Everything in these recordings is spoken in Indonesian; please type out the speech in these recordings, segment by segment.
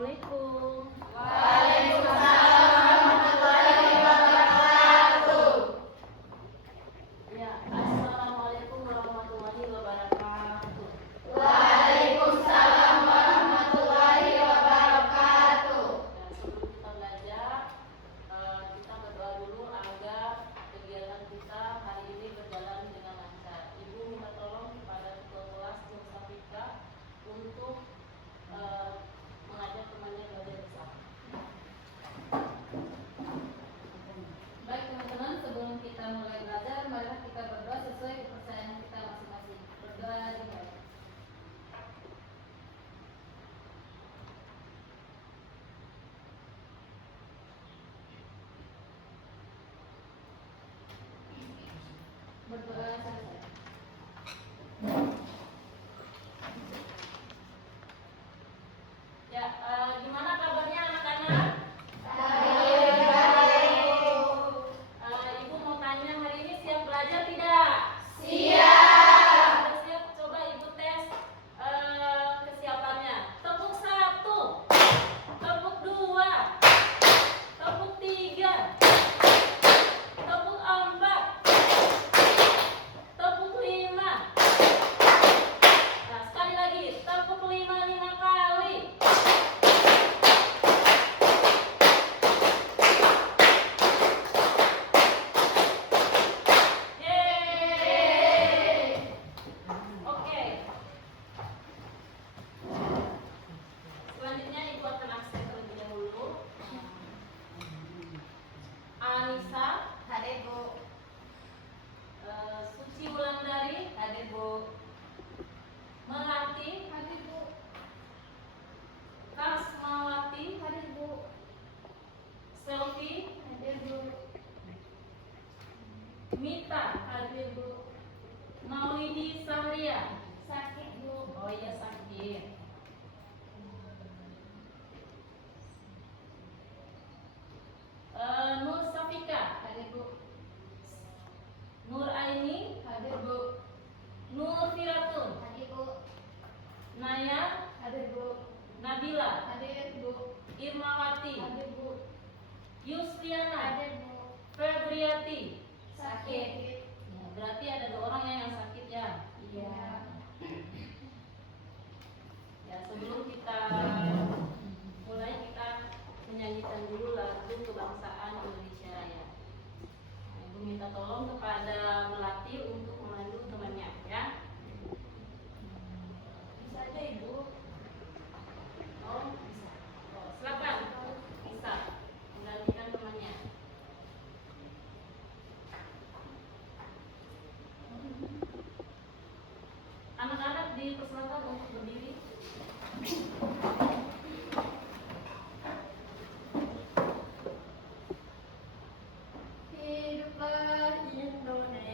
Assalamualaikum. Waalaikumsalam warahmatullahi wabarakatuh. Ya, Assalamualaikum warahmatullahi wabarakatuh. Waalaikumsalam warahmatullahi wabarakatuh. Ya, sebelum kita belajar, kita berdoa dulu agar kegiatan kita hari ini berjalan dengan lancar. Ibu minta tolong kepada ketua kelas Mustafika untuk mengajak temannya belajar bersama. Baik teman-teman, sebelum kita mulai belajar, marilah kita berdoa sesuai kepercayaan kita masing-masing. Berdoa dimulai. Berdoa selesai. Ya, gimana kabarnya anak-anak? Ibu mau tanya, hari ini siap belajar tidak? Siap. Sudah siap? Coba ibu tes kesiapannya. Tepuk 1, tepuk 2, tepuk 3, tepuk 4, tepuk 5. Nah, sekali lagi, tepuk 5 kali. Yeay. Oke. Selanjutnya ibu akan absen terlebih dahulu. Anissa, Hadir Bu. Suci Wulandari, Hadir Bu. Melati, Hadir Bu. Kasmawati, Hadir Bu. Selvi, Hadir Bu. Mita, Hadir Bu. Maulidi Sahria. Sakit Bu. Oh iya, sakit. Nur Safika, Hadir Bu. Nur Aini, Hadir Bu. Nur Firatun, Hadir Bu. Naya, Hadir Bu. Nabila, Hadir Bu. Irmawati, Hadir Bu. Yustiana, Hadir Bu. Febriati. Sakit. Ya, berarti ada 2 orang yang sakit ya. Iya. Ya, sebelum kita mulai, kita menyanyikan dulu lagu kebangsaan Indonesia Raya. Nah, Ibu minta tolong kepada Melati untuk memandu temannya ya. Bisa aja Ibu. Oh, bisa. Oh, silakan. Bisa. Menggantikan temannya. Anak-anak dipersilakan untuk berdiri. Hiduplah Indonesia.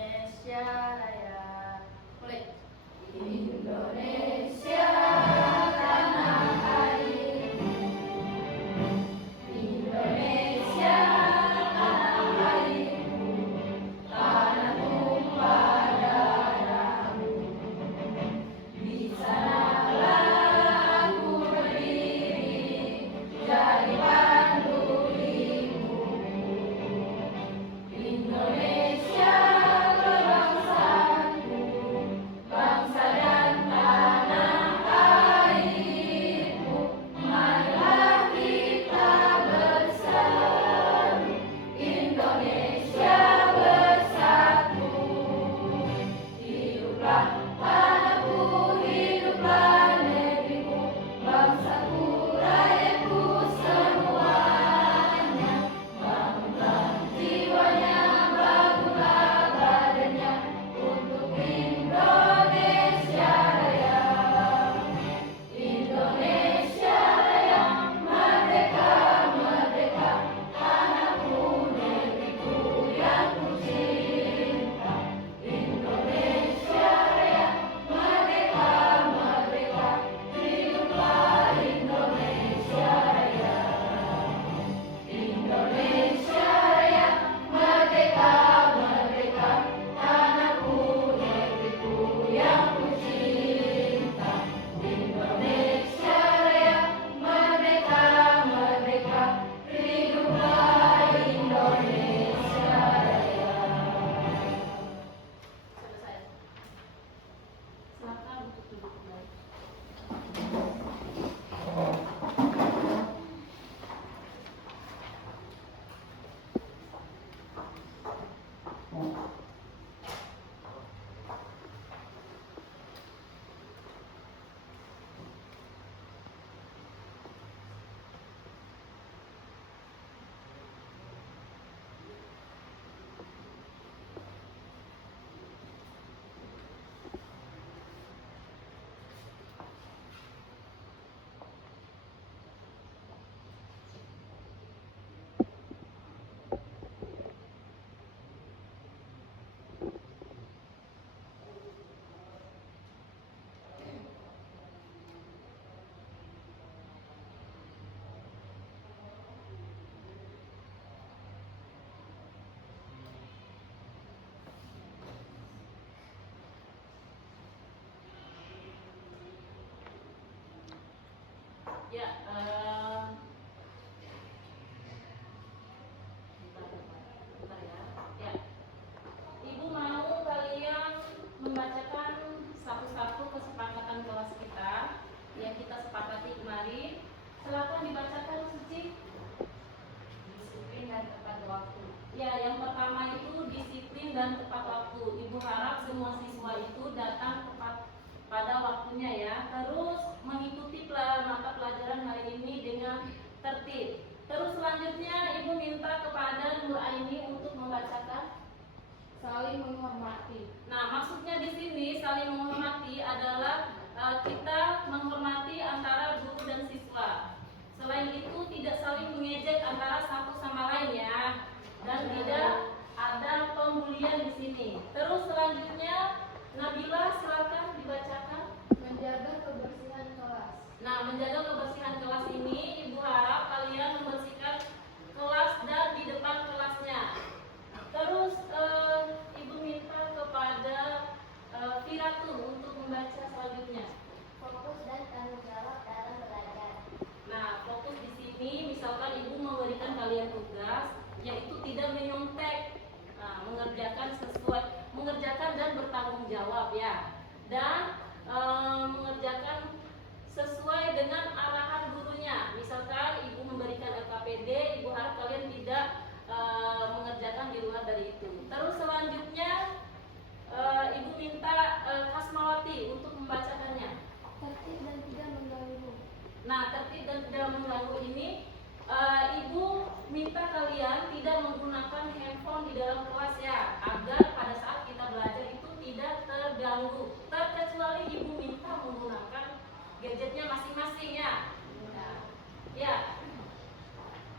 gadgetnya masing-masing ya. Nah, ya.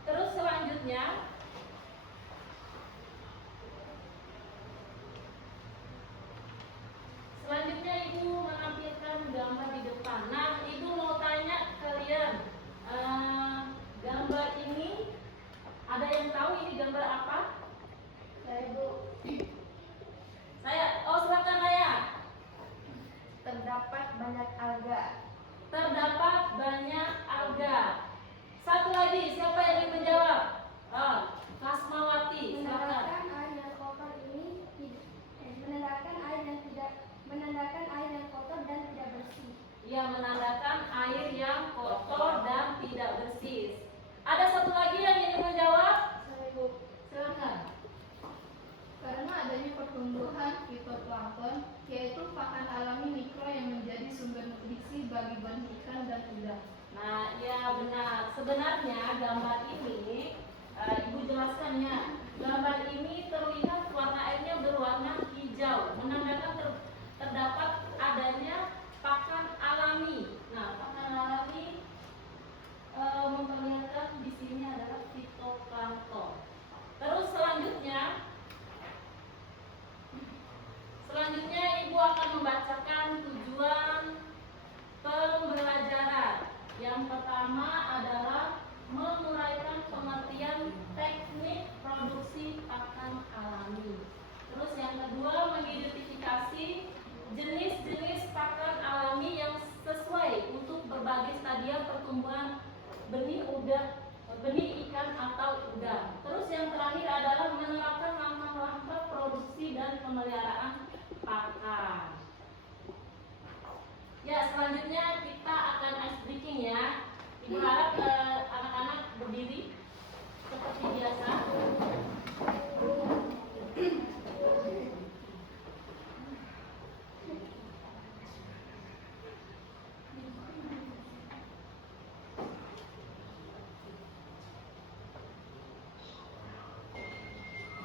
Terus selanjutnya Ibu menampilkan gambar di depan. Nah, Ibu mau tanya kalian, gambar ini ada yang tahu ini gambar apa? Saya, Bu. Silakan Raya. Terdapat banyak alga. Terdapat banyak alga. Satu lagi, siapa yang ingin menjawab? Kasmawati, silakan. Menandakan air yang kotor ini menandakan air yang kotor dan tidak bersih. Ia menandakan air yang kotor dan tidak bersih. Ada satu lagi yang ingin menjawab? Saya, Bu. Silakan. Karena adanya pertumbuhan fitoplankton, yaitu pakan alami mikro yang menjadi sumber nutrisi bagi benih ikan dan udang. Nah, ya benar. Sebenarnya gambar ini, Ibu jelaskan ya. Gambar ini terlihat warna airnya berwarna hijau, menandakan terdapat adanya pakan alami. Nah, pakan alami memperlihatkan di sini adalah fitoplankton. Terus selanjutnya Ibu akan membacakan tujuan pembelajaran. Yang pertama adalah menguraikan pengertian teknik produksi pakan alami. Terus yang kedua, mengidentifikasi jenis-jenis pakan alami yang sesuai untuk berbagai stadia pertumbuhan benih ikan atau udang. Terus yang terakhir adalah menerapkan langkah-langkah produksi dan pemeliharaan pakan. Ya, selanjutnya kita akan ice breaking ya. Ibu harap anak-anak berdiri seperti biasa.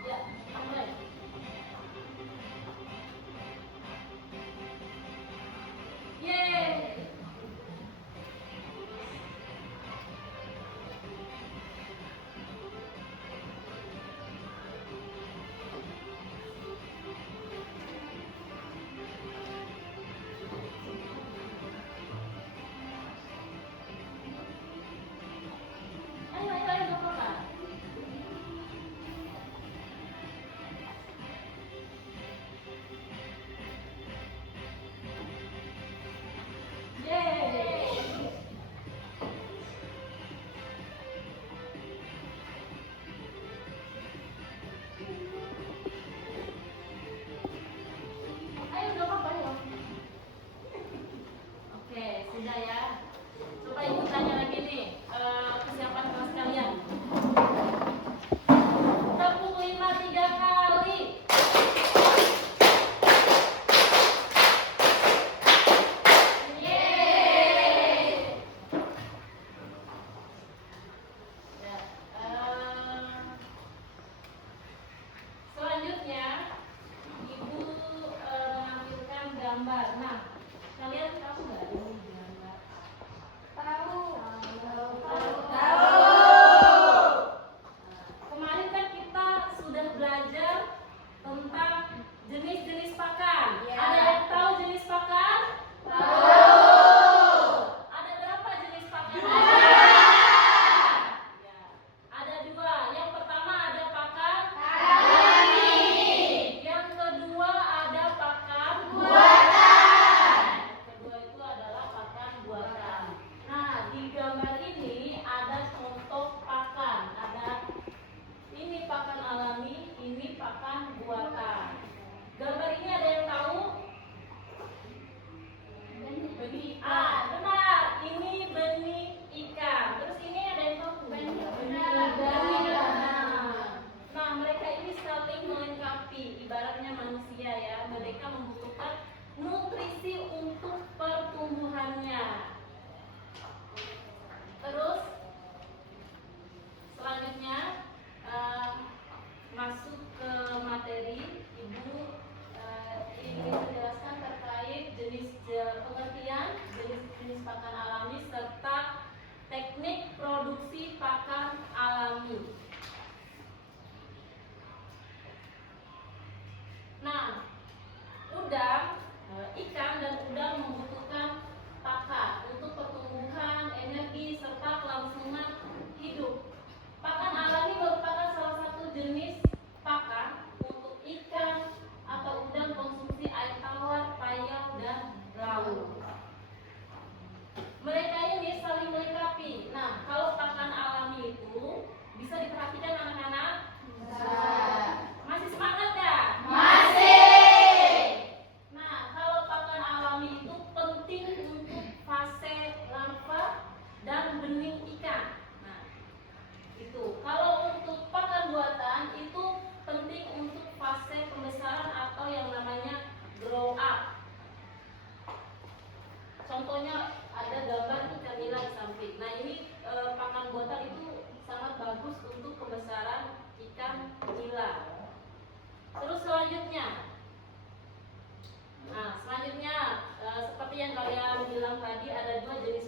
Ya, mulai. Yeay.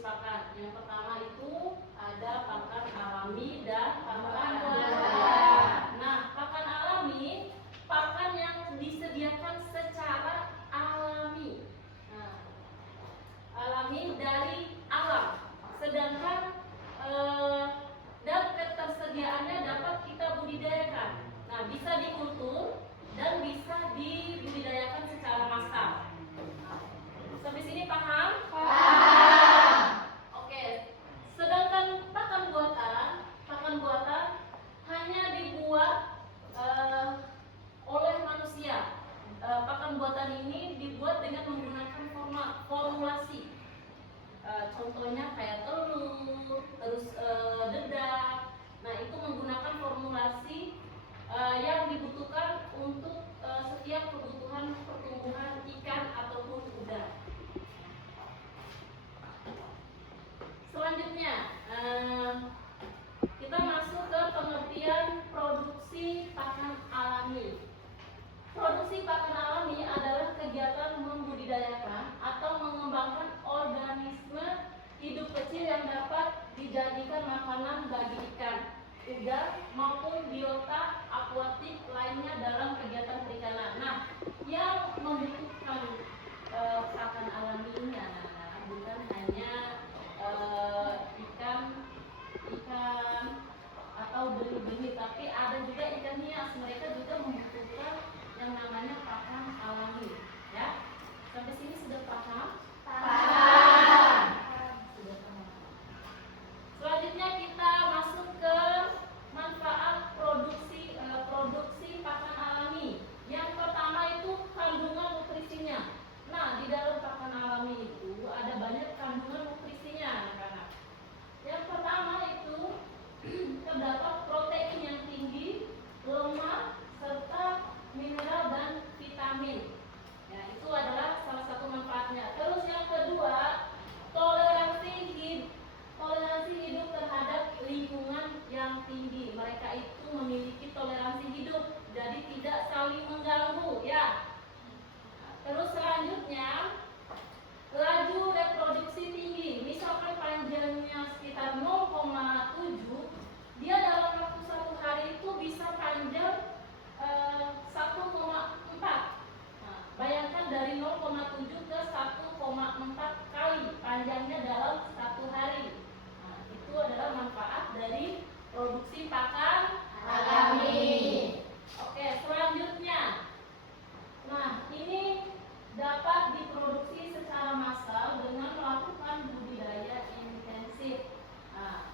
pakan. Yang pertama itu ada pakan alami dan pakan buatan. Nah, pakan alami, pakan yang disediakan secara alami. Nah, alami dari alam. Sedangkan dan ketersediaannya dapat kita budidayakan. Nah, bisa dikultur dan bisa dibudidayakan secara massal. Sampai sini paham? Paham. Oke. Sedangkan pakan buatan hanya dibuat oleh manusia. Pakan buatan ini dibuat dengan menggunakan formulasi. Contohnya kayak telur, terus dedak. Nah, itu menggunakan formulasi yang dibutuhkan untuk setiap kebutuhan pertumbuhan ikan ataupun udang. Selanjutnya, kita masuk ke pengertian produksi pakan alami. Produksi pakan alami adalah kegiatan membudidayakan atau mengembangkan organisme hidup kecil yang dapat dijadikan makanan bagi ikan, udang maupun biota akuatik lainnya dalam kegiatan perikanan. Nah, yang membutuhkan pakan alami ini anak-anak bukan hanya ikan atau benih-benih, tapi ada juga ikan hias. Mereka juga membutuhkan yang namanya pakan alami. Ya, sampai sini sudah paham? Paham. Sudah paham. Selanjutnya kita masuk ke manfaat produksi pakan alami. Yang pertama itu kandungan nutrisinya. Nah, di dalam pakan alami itu ada banyak kandungan nutrisinya, anak-anak. Yang pertama itu terdapat protein yang tinggi, lemak, serta mineral dan vitamin. Ya, itu adalah salah satu manfaatnya. Terus yang kedua, toleransi hidup terhadap lingkungan yang tinggi. Mereka itu memiliki toleransi hidup, jadi tidak saling mengganggu, ya. Terus selanjutnya, laju reproduksi tinggi. Misalkan panjangnya sekitar 0,7, dia dalam waktu 1 hari itu bisa panjang 1,4. Nah, bayangkan dari 0,7 ke 1,4 kali panjangnya dalam 1 hari. Nah, itu adalah manfaat dari produksi pakan alami. Oke, selanjutnya. Nah, ini dapat diproduksi secara massal dengan melakukan budidaya intensif. Nah,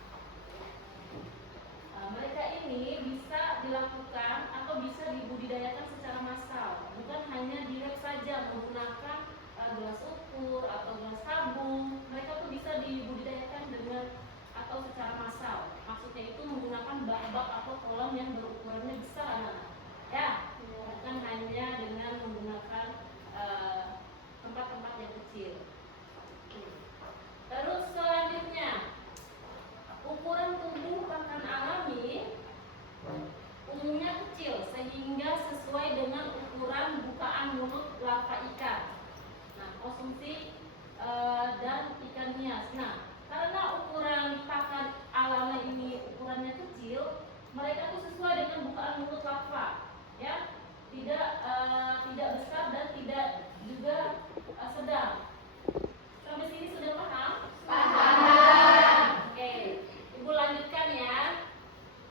mereka ini bisa dilakukan atau bisa dibudidayakan secara massal, bukan hanya di lab saja menggunakan gelas ukur atau gelas tabung. Mereka tuh bisa dibudidayakan dengan atau secara massal. Maksudnya itu menggunakan bak-bak atau kolam yang berukurannya besar, anak-anak. Ya, bukan hanya dengan menggunakan tempat-tempat yang kecil. Terus selanjutnya, ukuran tubuh pakan alami umumnya kecil sehingga sesuai dengan ukuran bukaan mulut larva ikan. Nah, konsumsi dan ikan hias. Nah, karena ukuran pakan alami ini ukurannya kecil, mereka tuh sesuai dengan bukaan mulut larva, ya, tidak besar dan tidak juga sedang. Sampai sini sudah paham? Paham. Oke, Ibu lanjutkan ya.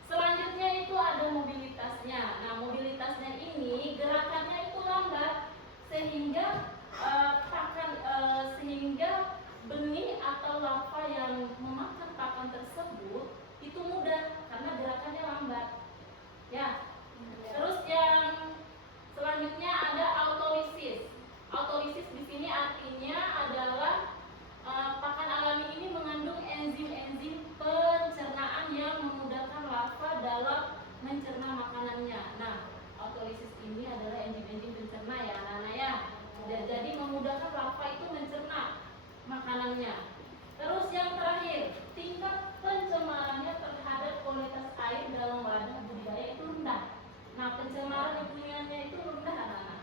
Selanjutnya itu ada mobilitasnya. Nah, mobilitasnya ini gerakannya itu lambat sehingga sehingga benih atau larva yang memakan pakan tersebut itu mudah karena gerakannya lambat. Ya. Terus yang selanjutnya ada autolisis. Autolisis di sini artinya adalah pakan alami ini mengandung enzim-enzim pencernaan yang memudahkan larva dalam mencerna makanannya. Nah, autolisis ini adalah enzim-enzim pencerna ya, anak-anak ya. Jadi memudahkan larva itu mencerna makanannya. Terus yang terakhir, tingkat pencemarannya terhadap kualitas air dalam wadah budidaya itu rendah. Nah, pencemaran lingkungannya itu rendah, anak-anak.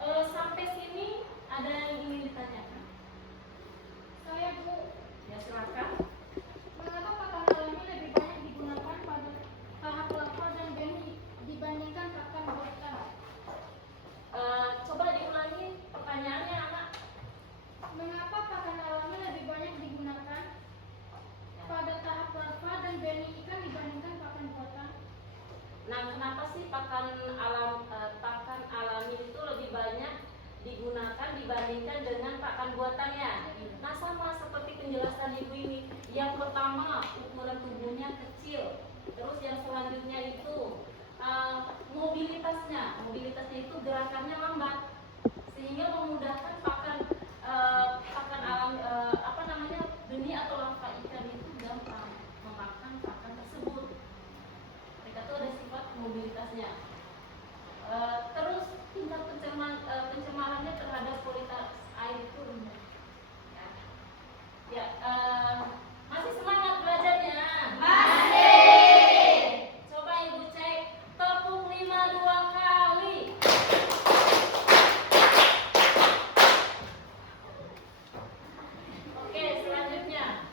Terus sampai sini ada yang ingin ditanyakan? Silakan. Mengapa pakan alami lebih banyak digunakan pada tahap larva dan benih dibandingkan pakan buatan? Coba diulangi pertanyaannya, anak. Mengapa pakan alami lebih banyak digunakan pada tahap larva dan benih ikan dibandingkan pakan buatan? Nah, kenapa sih pakan alami itu lebih banyak digunakan dibandingkan dengan pakan buatannya? Nah, sama seperti penjelasan ibu ini. Yang pertama, ukuran tubuhnya kecil. Terus yang selanjutnya itu mobilitasnya itu gerakannya lambat, sehingga memudahkan pakan alam benih atau larva ikan itu gampang memakan pakan tersebut. Mereka tuh ada sifat mobilitasnya. Terus tingkat pencemarannya terhadap kualitas air itu rendah. Masih semangat belajarnya? Masih. Coba ibu cek tepuk 5 2 kali. Oke, selanjutnya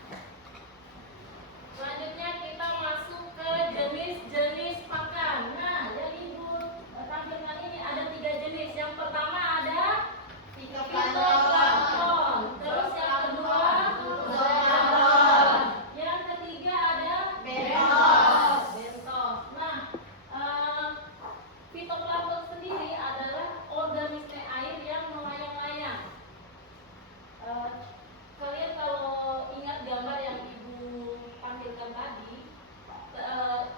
kita masuk ke jenis-jenis pakan. Nah, yang ibu tampilkan ini ada 3 jenis. Yang pertama ada fitoplankton. Terus yang kedua zooplankton. Yang ketiga ada bentos. Nah, fitoplankton sendiri adalah organisme air yang melayang-layang. Kalian kalau ingat gambar yang ibu tampilkan tadi,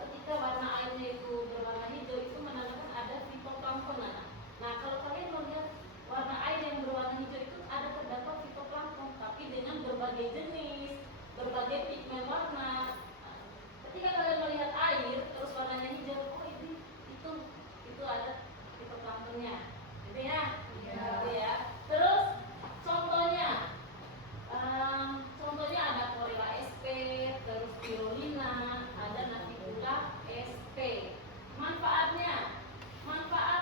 ketika warna airnya itu berwarna hijau, itu menandakan ada fitoplankton. Nah, kalau kalian melihat warna air yang berwarna hijau itu ada terdapat fitoplankton, tapi dengan berbagai jenis, berbagai pigmen warna. Ketika kalian melihat air terus warnanya hijau, oh itu ada fitoplanktonnya, gitu ya? Gitu ya. Terus contohnya ada Chlorella sp, terus Spirulina, ada Naviculum sp. Manfaat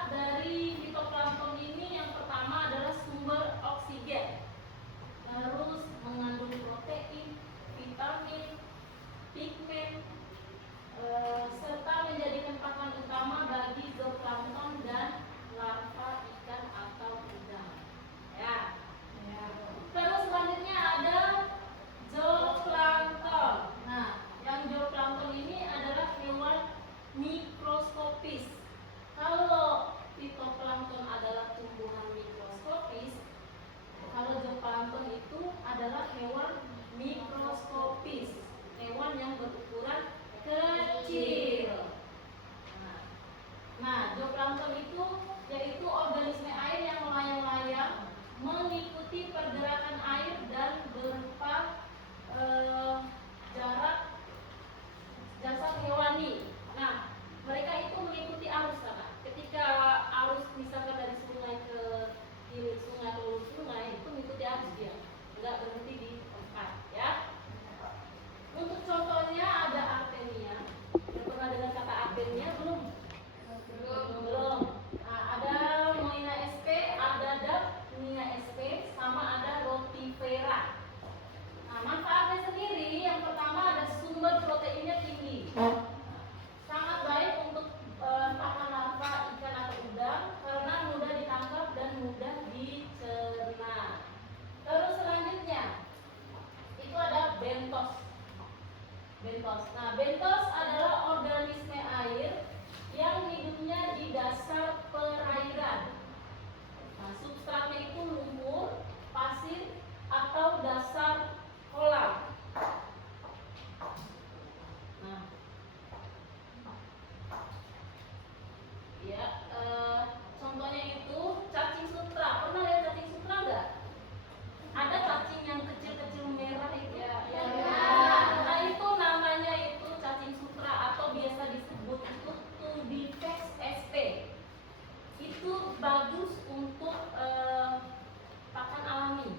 dari fitoplankton ini yang pertama adalah sumber oksigen, terus mengandung protein, vitamin, pigmen, serta menjadikan pakan utama bagi zooplankton dan larva ikan atau udang. Ya. Terus selanjutnya ada zooplankton. Nah, yang zooplankton ini adalah hewan mikroskopis. Kalau fitoplankton adalah tumbuhan mikroskopis, kalau zooplankton itu adalah hewan mikroskopis, hewan yang berukuran kecil. Nah, zooplankton itu yaitu organisme air yang melayang-layang mengikuti pergerakan air dan berupa jasad hewani. Nah, mereka itu mengikuti arus sana. Ketika arus misalkan dari sungai ke hilir sungai atau hulu sungai itu mengikuti arus dia, nggak berhenti di tempat, ya. Untuk contohnya ada Artemia. Pernah dengar kata Artemia belum? Belum. Nah, ada Moina sp, ada Daphnia sp, sama ada Rotifera. Nah, manfaatnya sendiri yang pertama ada sumber proteinnya tinggi. Sangat baik untuk pakan larva ikan atau udang karena mudah ditangkap dan mudah dicerna. Terus selanjutnya itu ada bentos. Nah, bentos adalah organisme air yang hidupnya di dasar perairan. Nah, substratnya itu lumpur, pasir, atau dasar kolam. Nah, ya, contohnya itu cacing sutra. Pernah lihat cacing sutra nggak? Ada cacing yang kecil-kecil merah itu. Nah, itu namanya itu cacing sutra atau biasa disebut itu Tubipex sp. Itu bagus untuk pakan alami.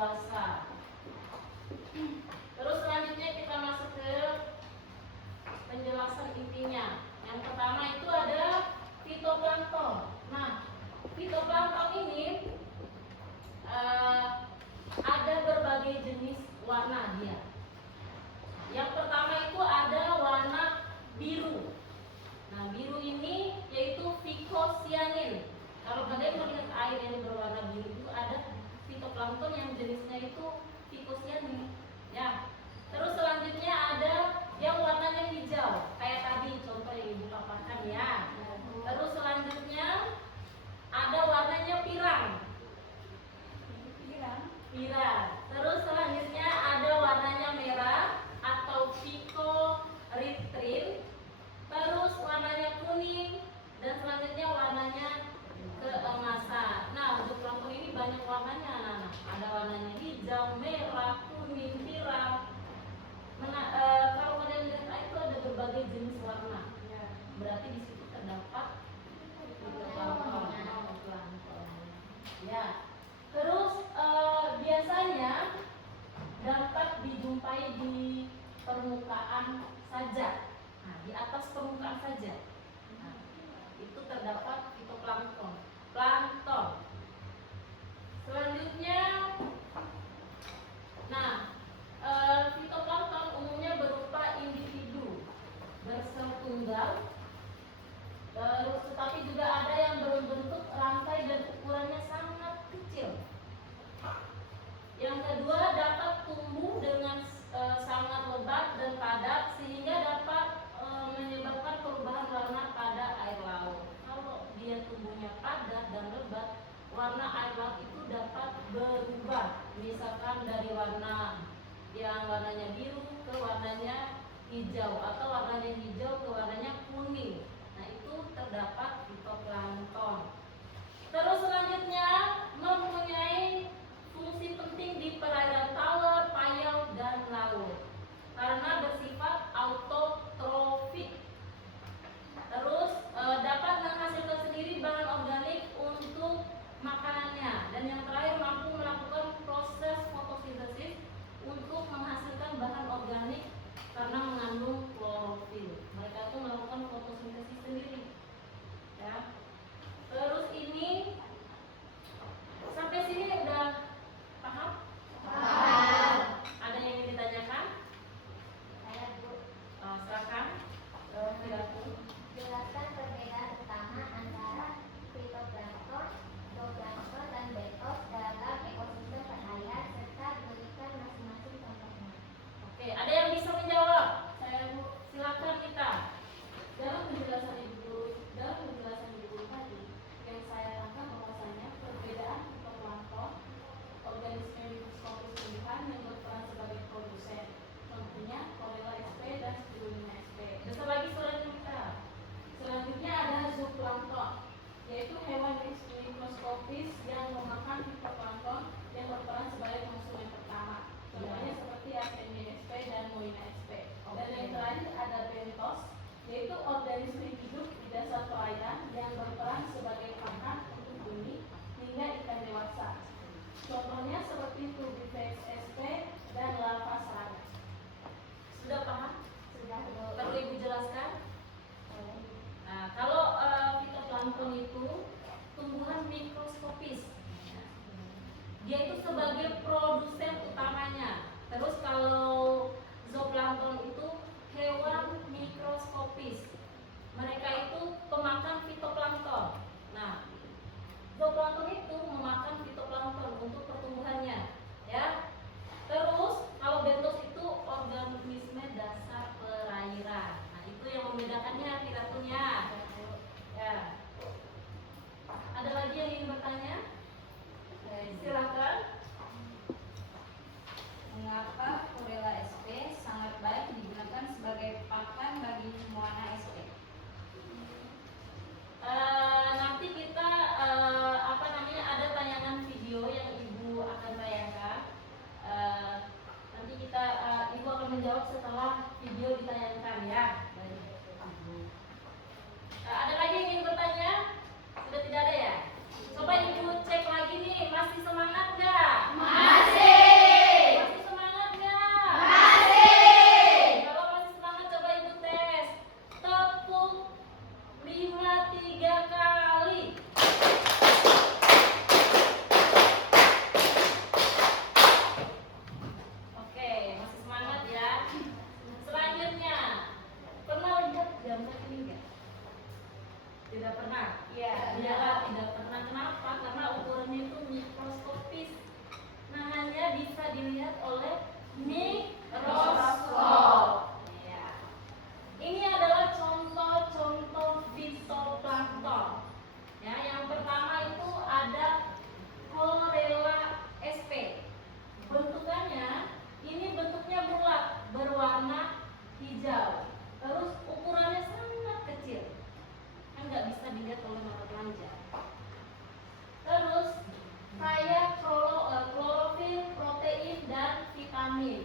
dewasa. Terus selanjutnya kita masuk ke penjelasan intinya. Yang pertama itu ada fitoplankton. Nah, fitoplankton ini ada berbagai jenis warna dia. Yang pertama itu ada warna biru. Nah, biru ini yaitu phycocyanin. Kalau kalian melihat air yang berwarna biru itu ada fitoplankton yang jenisnya itu phycocyanin. Ya. Terus selanjutnya ada yang warnanya hijau, kayak tadi contoh yang Ibu paparkan ya. Terus selanjutnya ada warnanya pirang. Pirang. Terus selanjutnya ada warnanya merah atau phycoerythrin. Terus warnanya kuning dan selanjutnya warnanya keemasan. Nah, untuk plankton ini banyak warnanya, anak-anak. Ada warnanya hijau, merah, kuning, pirang. Kalau kalian lihat itu ada berbagai jenis warna. Berarti di situ terdapat plankton. Ya. Terus biasanya dapat dijumpai di permukaan saja. Nah, di atas permukaan saja. Nah, itu terdapat fitoplankton. Plankton. Selanjutnya, nah, fitoplankton umumnya berupa individu bersel tunggal. Terus tetapi juga ada yang berbentuk rantai dan ukurannya sangat kecil. Yang kedua, dapat tumbuh dengan sangat lebat dan padat sehingga dapat menyebabkan perubahan warna pada air laut. Kalau dia tumbuhnya padat dan lebat, warna air laut itu dapat berubah. Misalkan dari warna yang warnanya biru ke warnanya hijau atau warnanya hijau ke warnanya kuning. Nah, itu terdapat fitoplankton. Terus selanjutnya mempunyai fungsi penting di perairan tawar, payau, dan laut karena bersifat autotrofik. Terus dapat menghasilkan sendiri bahan organik untuk makanannya. Dan yang terakhir mampu melakukan proses fotosintesis untuk menghasilkan bahan organik karena mengandung klorofil. Mereka itu melakukan fotosintesis sendiri. Ya. Terus ini sampai sini udah paham? Paham. Ada yang ingin ditanyakan? Saya Bu, Silakan. Silakan. jelaskan perbedaan utama antara fitoplankton, zooplankton, dan bentos dalam ekosistem perairan serta berikan masing-masing contohnya. Oke, ada yang bisa menjawab? Silakan kita. Dalam penjelasan ibu tadi, yang saya tangkap bahwasanya perbedaan fitoplankton, organisme mikroskopis tumbuhan yang berperan sebagai produsen, tentunya Chlorella sp dan Spirulina sp. Dan sebagai selanjutnya, ada zooplankton, yaitu hewan mikroskopis yang memakan fitoplankton yang berperan sebagai konsumen pertama. Contohnya seperti Artemia sp dan Moina sp. Dan yang terakhir ada bentos, yaitu organisme hidup di dasar perairan yang berperan sebagai pakan untuk benih hingga ikan dewasa. Contohnya seperti Tubivex sp dan Larvasar. Sudah paham? Sudah Bu. Perlu Ibu jelaskan? Nah, kalau fitoplankton itu tumbuhan mikroskopis. Dia itu sebagai produsen utamanya. Terus kalau zooplankton itu hewan mikroskopis. Mereka itu pemakan fitoplankton. Nah, zooplankton itu memakan fitoplankton untuk pertumbuhannya, ya. Terus kalau bentos itu organisme dasar perairan. Nah, itu yang membedakannya kita punya. Ya. Ada lagi yang ingin bertanya? Silakan. Mengapa Chlorella sp sangat baik digunakan sebagai pakan bagi muana sp? Tidak pernah. Iya. Iyalah, tidak pernah. Kenapa? Karena ukurannya itu mikroskopis. Nah, hanya bisa dilihat oleh mikroskop. Ya. Ini adalah contoh-contoh fitoplankton. Ya, yang pertama itu ada Chlorella sp. Bentukannya ini bentuknya bulat, berwarna hijau. Terus ukurannya sangat kecil. Kan nggak bisa dilihat oleh mata telanjang. Terus kaya klorofil, protein, dan vitamin.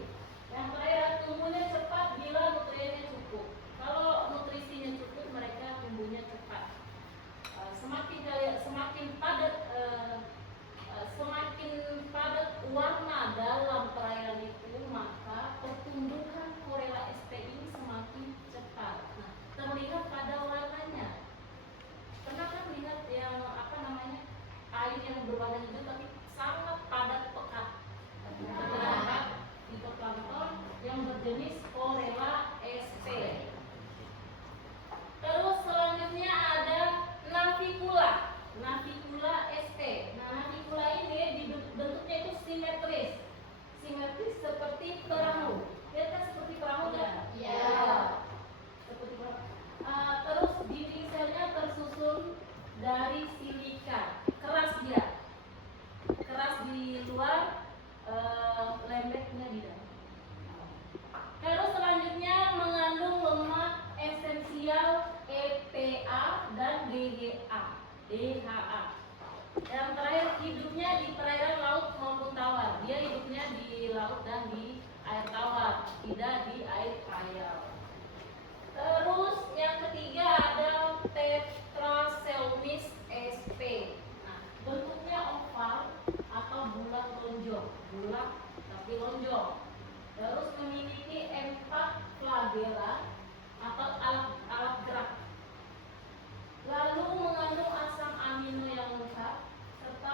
Yang terakhir, tumbuhnya cepat bila nutriennya cukup. Kalau nutrisinya cukup, mereka tumbuhnya cepat. Semakin padat warna dalam perairan itu, maka pertumbuhan Chlorella sp ini semakin cepat. Nah, terlihat pada warnanya. Pernah kan lihat yang air yang berwarna hijau tapi sangat padat pekat. Terdapat fitoplankton yang berjenis Chlorella sp. Terus selanjutnya ada Navicula sp. Nah, Navicula ini bentuknya itu simetris seperti perahu. Lihat kan seperti perahu kan? Iya. Seperti perahu. Terus dinding selnya tersusun dari silika, keras dia, keras di luar, lembeknya di dalam. Terus selanjutnya mengandung lemak esensial EPA dan DHA. Yang terakhir, hidupnya di perairan laut maupun tawar. Dia hidupnya di laut dan di air tawar, tidak di air payau. Terus yang ketiga ada Tetraselmis sp. Nah, bentuknya oval atau bulat lonjong, bulat tapi lonjong. Terus memiliki 4 flagella atau alat gerak. Lalu mengandung asam amino yang lengkap serta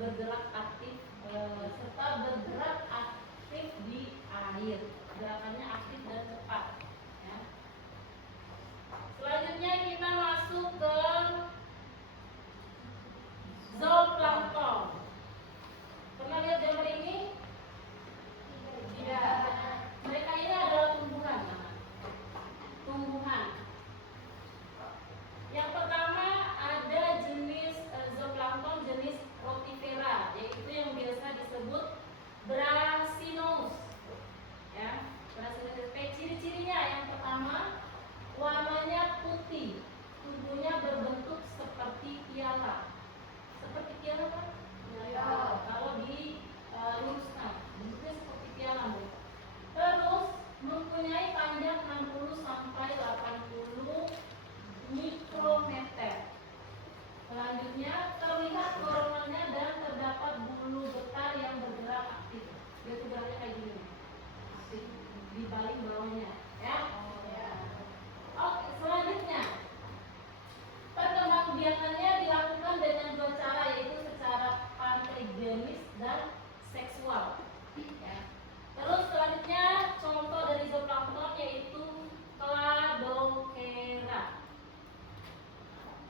bergerak aktif di air. Gerakannya aktif dan cepat. Ya. Selanjutnya kita masuk ke zooplankton. Pernah lihat gambar ini? Tidak. Mereka ini adalah tumbuhan. Yang pertama ada jenis zooplankton jenis Rotifera, yaitu yang biasa disebut Brachynomus. Ya, Brachynomus. Ciri-cirinya yang pertama warnanya putih, tubuhnya berbentuk seperti piala. Seperti piala kan? Ya. Kalau diluruskan, bentuknya seperti piala. Terus mempunyai panjang 60 sampai 80 mikrometer. Selanjutnya terlihat koronanya dan terdapat bulu getah yang bergerak aktif. Dia tuh geraknya kayak gini, aktif di balik bawahnya, ya. Oke, selanjutnya perkembangbiakannya dilakukan dengan 2 cara, yaitu secara pantegenis dan seksual. Ya. Terus selanjutnya contoh dari zooplankton yaitu Cladocera.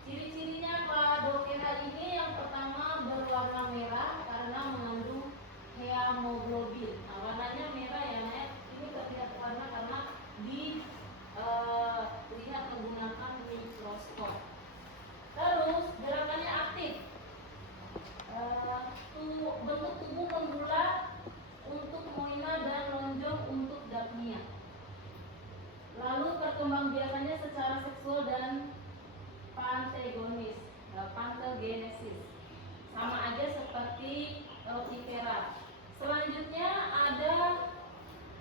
Ciri-cirinya Cladocera ini yang pertama berwarna merah karena mengandung hemoglobin. Nah, warnanya merah ya, Nek. Ini terlihat warna karena dilihat menggunakan mikroskop. Terus gerakannya aktif. Bentuk tubuh membulat untuk moina dan lonjong untuk dapnia. Lalu perkembangbiakannya secara seksual dan pantegenesis. Sama aja seperti Rotifera. Selanjutnya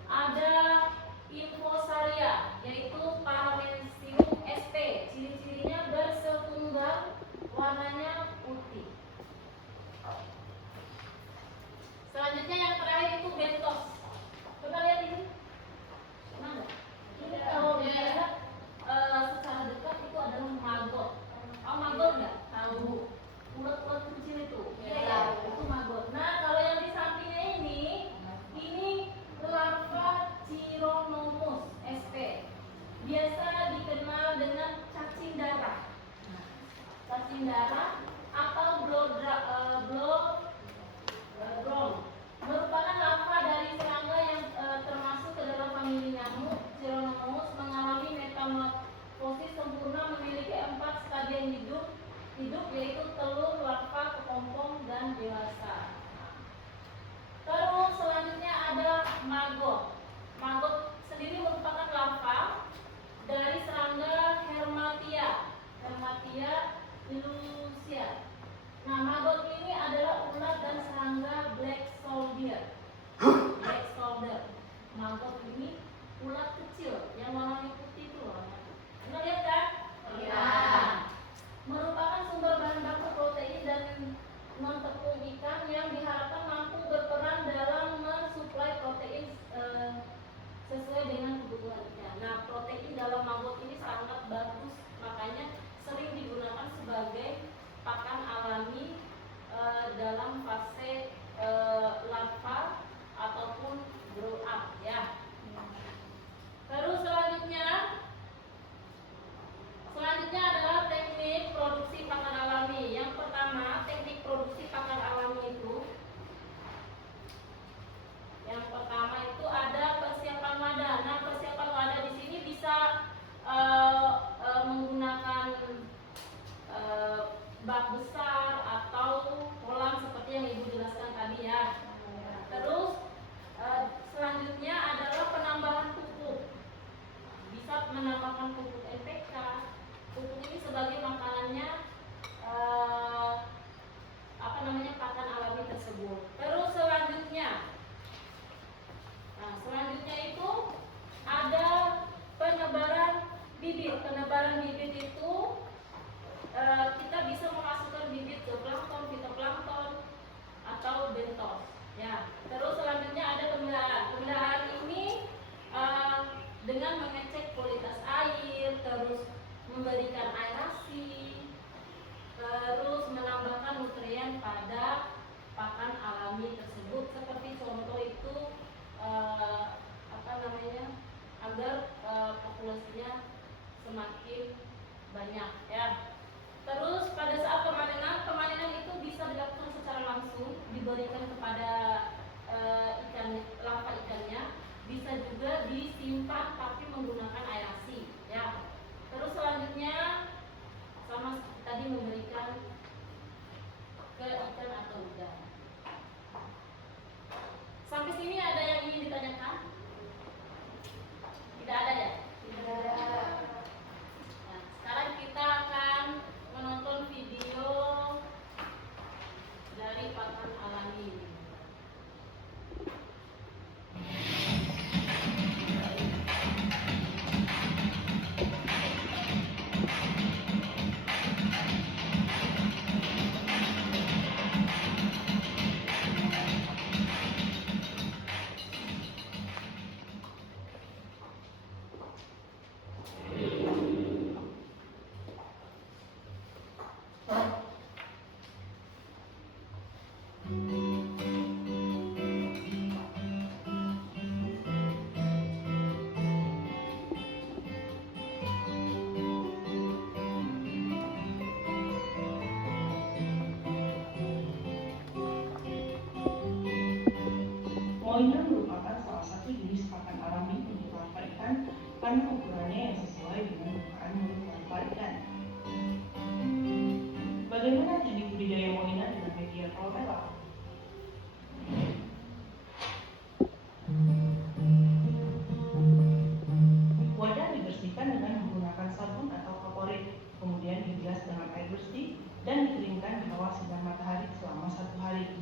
ada Infosaria, yaitu Paramecium sp. Ciri-cirinya bersepunggal, warnanya putih. Selanjutnya yang terakhir itu Bentos. Coba lihat ini. Pernah nggak? Ini kalau dilihat secara dekat itu adalah maggot. Oh, maggot nggak? Tahu. Ulat-ulat kecil itu. Iya. Itu maggot. Nah, kalau yang di sampingnya ini larva Chironomus sp. asin darah atau bloodborne merupakan larva dari serangga yang termasuk ke dalam famili nyamuk Chironomus, mengalami metamorfosis sempurna, memiliki 4 stadium hidup yaitu telur, larva, kepompong, dan dewasa. Terus selanjutnya ada maggot. Maggot sendiri merupakan larva dari serangga Hermatia illusia. Nah, maggot ini adalah ulat dan serangga black soldier. Maggot ini ulat kecil yang warnanya putih itu loh. Pernah lihat kan? Iya. Merupakan sumber bahan baku protein dan non tepung ikan yang diharapkan mampu berperan dalam mensuplai protein sesuai dengan kebutuhan ikan. Nah, protein dalam maggot ini sangat bagus, makanya sering digunakan sebagai pakan alami dalam fase larva ataupun grow up ya. Terus selanjutnya adalah teknik produksi pakan alami. Yang pertama, teknik produksi pakan alami itu yang pertama itu ada persiapan wadah. Nah, persiapan wadah di sini bisa menggunakan bak besar atau kolam seperti yang Ibu jelaskan tadi ya. Terus selanjutnya adalah penambahan pupuk. Bisa menambahkan pupuk NPK. Pupuk ini sebagai makanannya pakan alami tersebut. Terus selanjutnya itu ada penebaran bibit. Penebaran bibit itu kita bisa memasukkan bibit ke plankton, fitoplankton atau bentos. Ya. Terus selanjutnya ada pemeliharaan. Pemeliharaan ini dengan mengecek kualitas air, terus memberikan aerasi, terus menambahkan nutrien pada pakan alami tersebut. Seperti contoh itu agar populasinya semakin banyak ya. Terus pada saat pemanenan itu bisa dilakukan secara langsung, diberikan kepada larva ikannya, bisa juga disimpan tapi menggunakan aerasi ya. Terus selanjutnya sama seperti tadi memberikan ke ikan atau udang. Sampai sini ada yang ingin ditanyakan? Tidak ada ya? Tidak ada. Nah, sekarang kita akan menonton video dari pakan alami ini. Moina merupakan salah satu jenis pakan alami untuk larva ikan karena ukurannya yang sesuai dengan ukuran mulut larva ikan. Bagaimana teknik budidaya Moina dengan media chlorella? Wadah dibersihkan dengan menggunakan sabun atau kaporit, kemudian dibilas dengan air bersih dan dikeringkan di bawah sinar matahari selama 1 hari.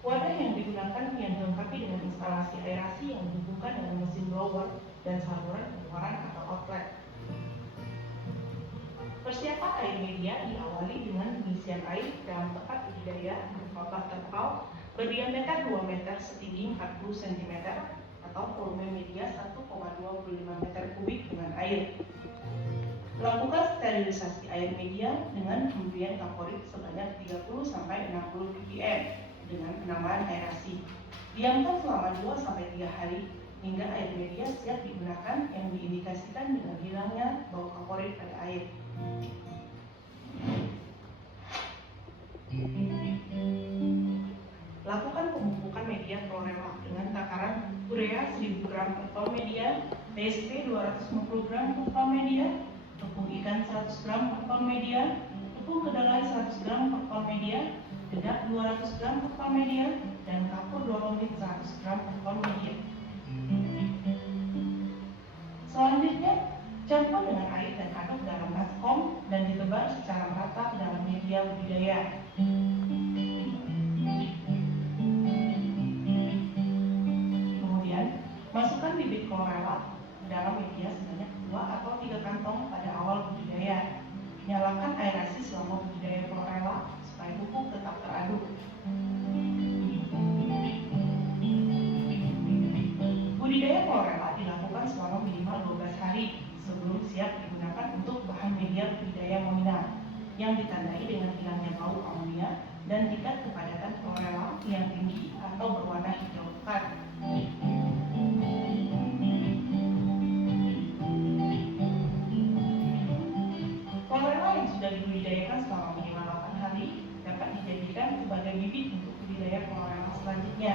Wadah yang digunakan yang dilengkapi dengan instalasi aerasi yang dihubungkan dengan mesin blower dan saluran pengeluaran atau outlet. Persiapan air media diawali dengan pengisian air dalam tempat budidaya berupa terpal berdiameter 2 meter setinggi 40 cm atau volume media 1,25 meter kubik dengan air. Lakukan sterilisasi air media dengan pemberian kaporit sebanyak 30-60 ppm dengan penambahan aerasi. Diamkan selama 2-3 hari hingga air media siap digunakan yang diindikasikan dengan hilangnya bau kaporit pada air. 100 gram per pound media, tepung kedelai 100 gram per pound media, dedak 200 gram per pound media, dan kapur dolomit 100 gram per pound media. Selanjutnya, campur dengan air dan aduk dalam baskom dan ditebar secara merata ke dalam media budidaya. Kemudian, masukkan bibit chlorella ke dalam media sebanyak 2 atau 3 kantong pada awal budidaya. Nyalakan aerasi selama budidaya chlorella supaya pupuk tetap teraduk. Budidaya chlorella dilakukan selama minimal 12 hari sebelum siap digunakan untuk bahan media budidaya moina yang ditandai dengan hilangnya bau amonia dan tingkat kepadatan chlorella yang tinggi atau berwarna hijau pekat. Chlorella yang sudah dibudidayakan selama minimal 8 hari dapat dijadikan sebagai bibit untuk budidaya chlorella selanjutnya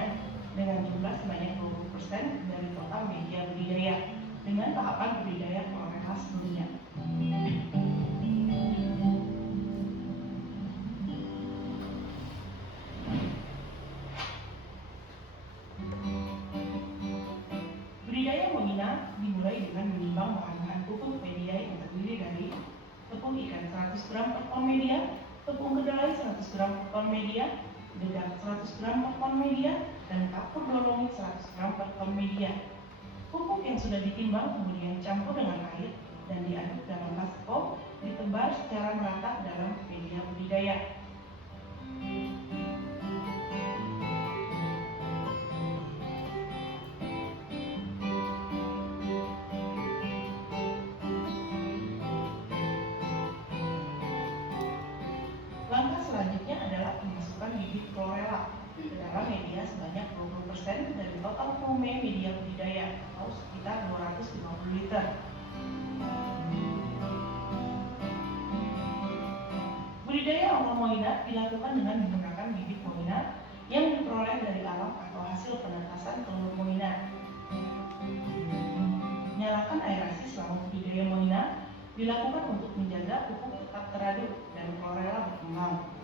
dengan jumlah sebanyak 20% dari total media budidaya dengan tahapan budidaya chlorella sebelumnya. Budidaya moina dimulai dengan menimbang bahan-bahan pupuk media yang terdiri dari tepung ikan 100 gram per pound media, tepung kedelai 100 gram per pound media, dedak 100 gram per pound media, dan kapur dolomit 100 gram per pound media. Pupuk yang sudah ditimbang kemudian campur dengan air dan diaduk dalam baskom, ditebar secara merata ke dalam media budidaya. Langkah selanjutnya adalah memasukkan bibit chlorella ke dalam media sebanyak 20% dari total volume media budidaya atau sekitar 250 liter. Budidaya awal moina dilakukan dengan menggunakan bibit moina yang diperoleh dari alam atau hasil penetasan telur moina. Nyalakan aerasi selama budidaya moina dilakukan untuk menjaga pupuk tetap teraduk dan chlorella berkembang.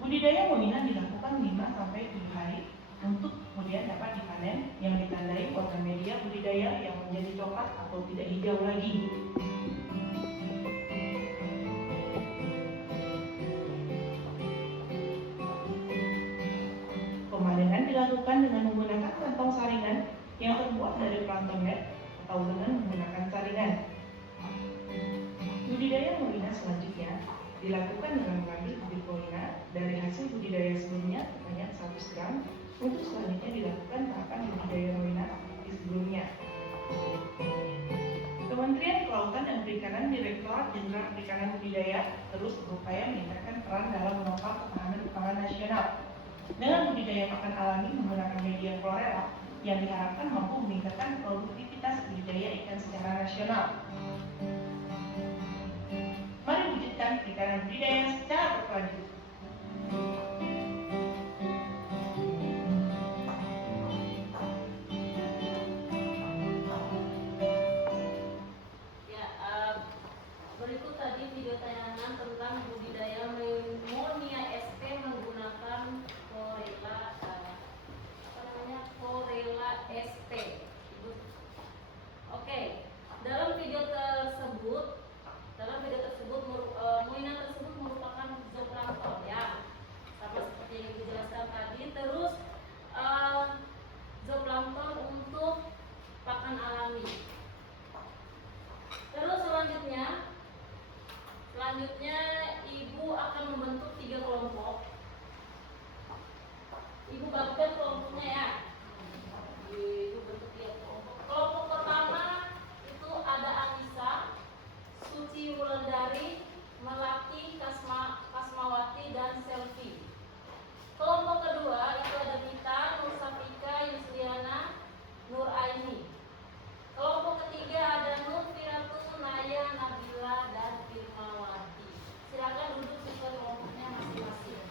Budidaya moina dilakukan 5-7 hari untuk kemudian dapat dipanen yang ditandai warna media budidaya yang menjadi coklat atau tidak hijau lagi. Pemanenan dilakukan dengan menggunakan kantong saringan yang terbuat dari plankton net atau dengan menggunakan saringan. Budidaya moina selanjutnya dilakukan dengan mengambil bibit moina dari hasil budidaya sebelumnya sebanyak 100 gram untuk selanjutnya dilakukan tahapan budidaya moina seperti sebelumnya. Kementerian Kelautan dan Perikanan Direktorat Jenderal Perikanan Budidaya terus berupaya meningkatkan peran dalam menopang ketahanan pangan nasional dengan budidaya pakan alami menggunakan media chlorella yang diharapkan mampu meningkatkan produktivitas budidaya ikan secara nasional. Mari wujudkan perikanan budidaya secara berkelanjutan. Ya, berikut tadi video tayangan tentang budidaya Monia SP menggunakan chlorella SP. Oke, dalam video tersebut moina tersebut merupakan zooplankton ya, sama seperti yang dijelaskan tadi. Terus zooplankton untuk pakan alami. Terus selanjutnya ibu akan membentuk 3 kelompok. Ibu bagikan kelompoknya ya. Ibu bentuk 3 kelompok. Kelompok pertama itu ada Anissa, Suci Wulandari, Melati, Kasmawati, dan Selvi. Kelompok kedua itu ada Mita, Nur Safika, Yusliana, Nur Aini. Kelompok ketiga ada Nur Firatu, Naya, Nabila, dan Firmawati. Silakan duduk sesuai kelompoknya masing-masing.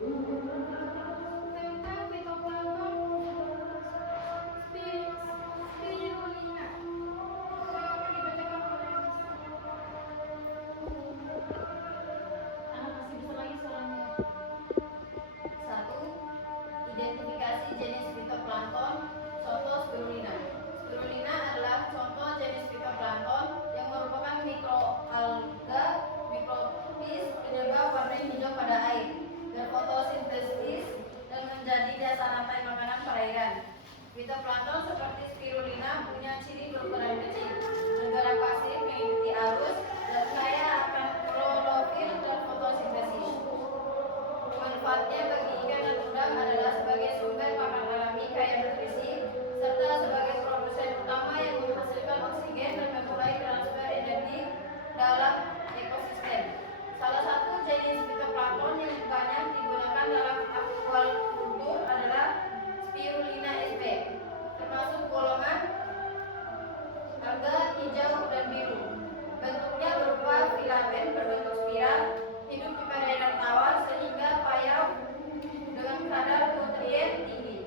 Tentang fitoplankton spirulina. Silakan dibacakan oleh Anak masih bisa lagi suaranya. 1. Identifikasi jenis fitoplankton. Contoh spirulina. Spirulina adalah contoh jenis fitoplankton yang merupakan mikroalga mikrobis penyebab warna hijau pada air, berfotosintesis dan menjadi dasar rantai makanan perairan. Fitoplankton seperti spirulina punya ciri berukuran kecil, bergerak pasif mengikuti arus, dan kaya akan klorofil dan fotosintesis. Manfaatnya bagi ikan dan udang adalah sebagai sumber pakan alami kaya nutrisi, serta sebagai produsen utama yang menghasilkan oksigen dan memulai transfer energi dalam ekosistem. Salah satu jenis fitoplankton yang banyak digunakan dalam aquaculture adalah Spirulina sp, termasuk golongan alga hijau dan biru. Bentuknya berupa filamen berbentuk spiral, hidup di perairan tawar sehingga payau dengan kadar nutrien tinggi.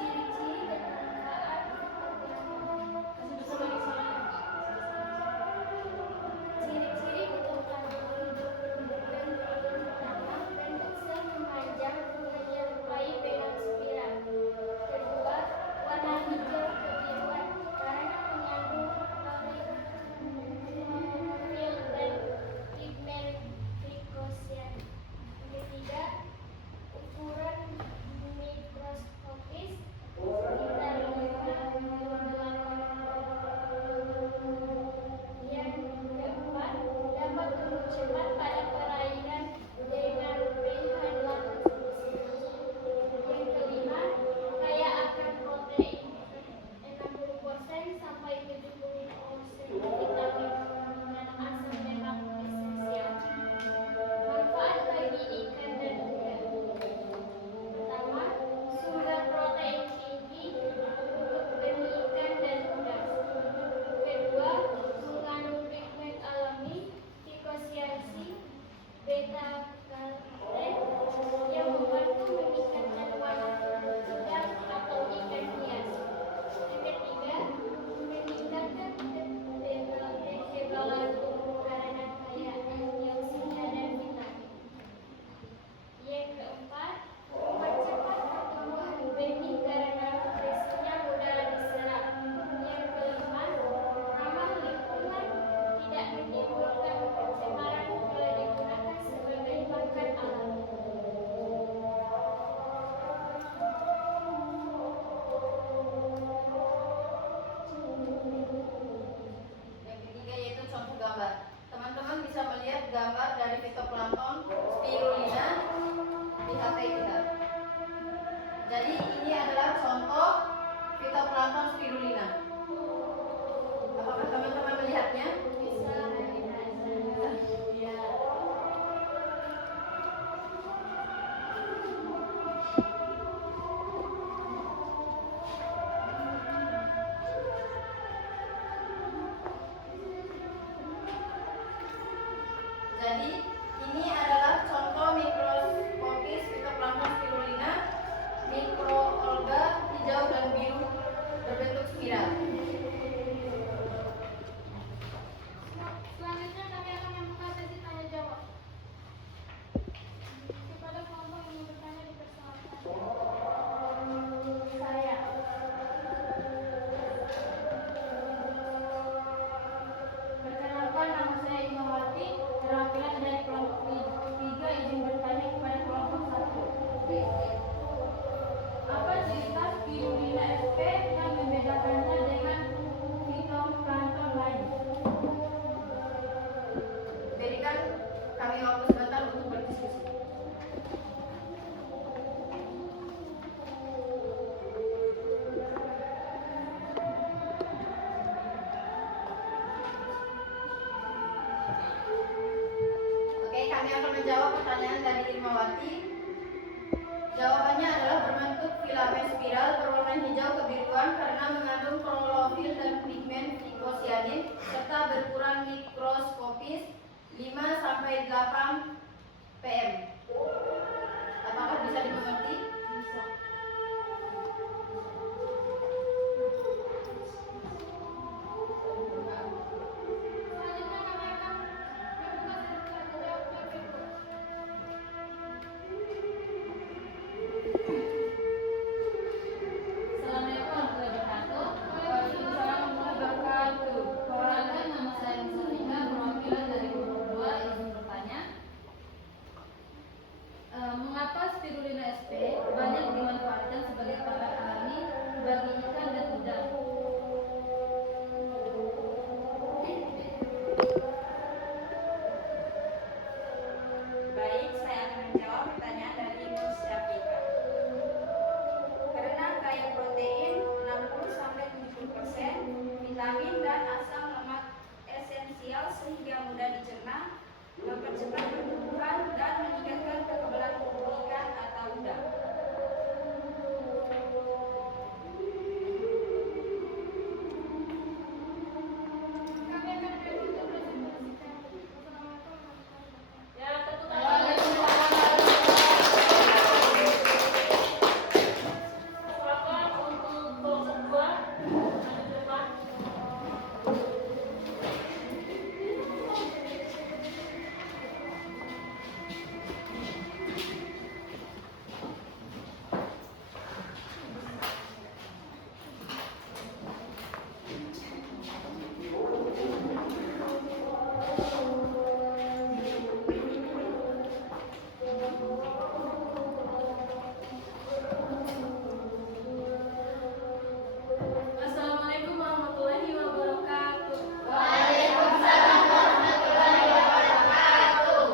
Ciri-ciri dan penggunaan Masih bisa lagi suaranya. ciri-ciri fitoplankton. Pertama, bentuk sel memanjang menyerupai benang spiral. Kedua, warna hijau kebiruan karena mengandung klorofil dan pigmen glikosian. Ketiga, ukuran mikroskopis sekitar 5-8. Yang keempat, dapat tumbuh cepat pada perairan dengan pH 8. Yang kelima, kaya akan protein 60% sampai 70% vitamin dan asam lemak esensial. Manfaat bagi ikan dan udang. Pertama, sumber protein tinggi untuk benih ikan dan udang. Kedua, mengandung pigmen alami glikosiasi beta-karoten yang membantu meningkatkan warna udang atau ikan hias. Yang ketiga, meningkatkan kekebalan tubuh karena kaya antioksidan dan vitamin. Yang keempat, mempercepat pertumbuhan benih karena nutrisinya mudah diserap. Yang kelima, ramah lingkungan, tidak menimbulkan pencemaran bila digunakan sebagai pakan alami. Yang ketiga yaitu contoh gambar. Teman-teman bisa melihat gambar dari fitoplankton spirulina di HP kita. Jadi ini adalah contoh fitoplankton spirulina. Apakah teman-teman melihatnya? Bisa Ya. Jadi ini adalah contoh mikroskopis fitoplankton spirulina, mikroalga hijau dan biru berbentuk spiral. Selanjutnya kami akan membuka sesi tanya jawab. Kepada kelompok yang ingin bertanya dipersilakan. saya. Perkenalkan, nama saya Imawati, perwakilan dari kelompok 3 izin bertanya kepada kelompok 1. Apa cerita spirulina sp yang membedakannya dengan fitoplankton lain? Berikan kami waktu sebentar untuk berdiskusi. Oke, kami akan menjawab pertanyaan dari Irmawati. Jawabannya adalah berbentuk filamen spiral berwarna hijau kebiruan karena mengandung mikroskopis 5 sampai 8 pm. Apakah bisa dimengerti? Bisa. Selanjutnya kami akan membuka sesi tanya jawab berikut. Assalamualaikum warahmatullahi wabarakatuh. Waalaikumsalam warahmatullahi wabarakatuh. Perkenalkan, nama saya Muslimah, perwakilan dari kelompok 2. Izin bertanya. Mengapa spirulina sp banyak dimanfaatkan sebagai pakan alami bagi ikan dan udang? Baik, saya akan menjawab pertanyaan dari Nur Syafika. Karena kaya protein 60-70%, vitamin dan asam lemak esensial sehingga mudah dicerna, mempercepat pertumbuhan dan meningkatkan kekebalan tubuh ikan atau udang. Kami akan melanjutkan presentasi kami. Wassalamualaikum warahmatullahi wabarakatuh. Ya, tepuk tangan. Silakan untuk kelompok 2 maju ke depan. Assalamualaikum warahmatullahi wabarakatuh. Waalaikumsalam warahmatullahi wabarakatuh.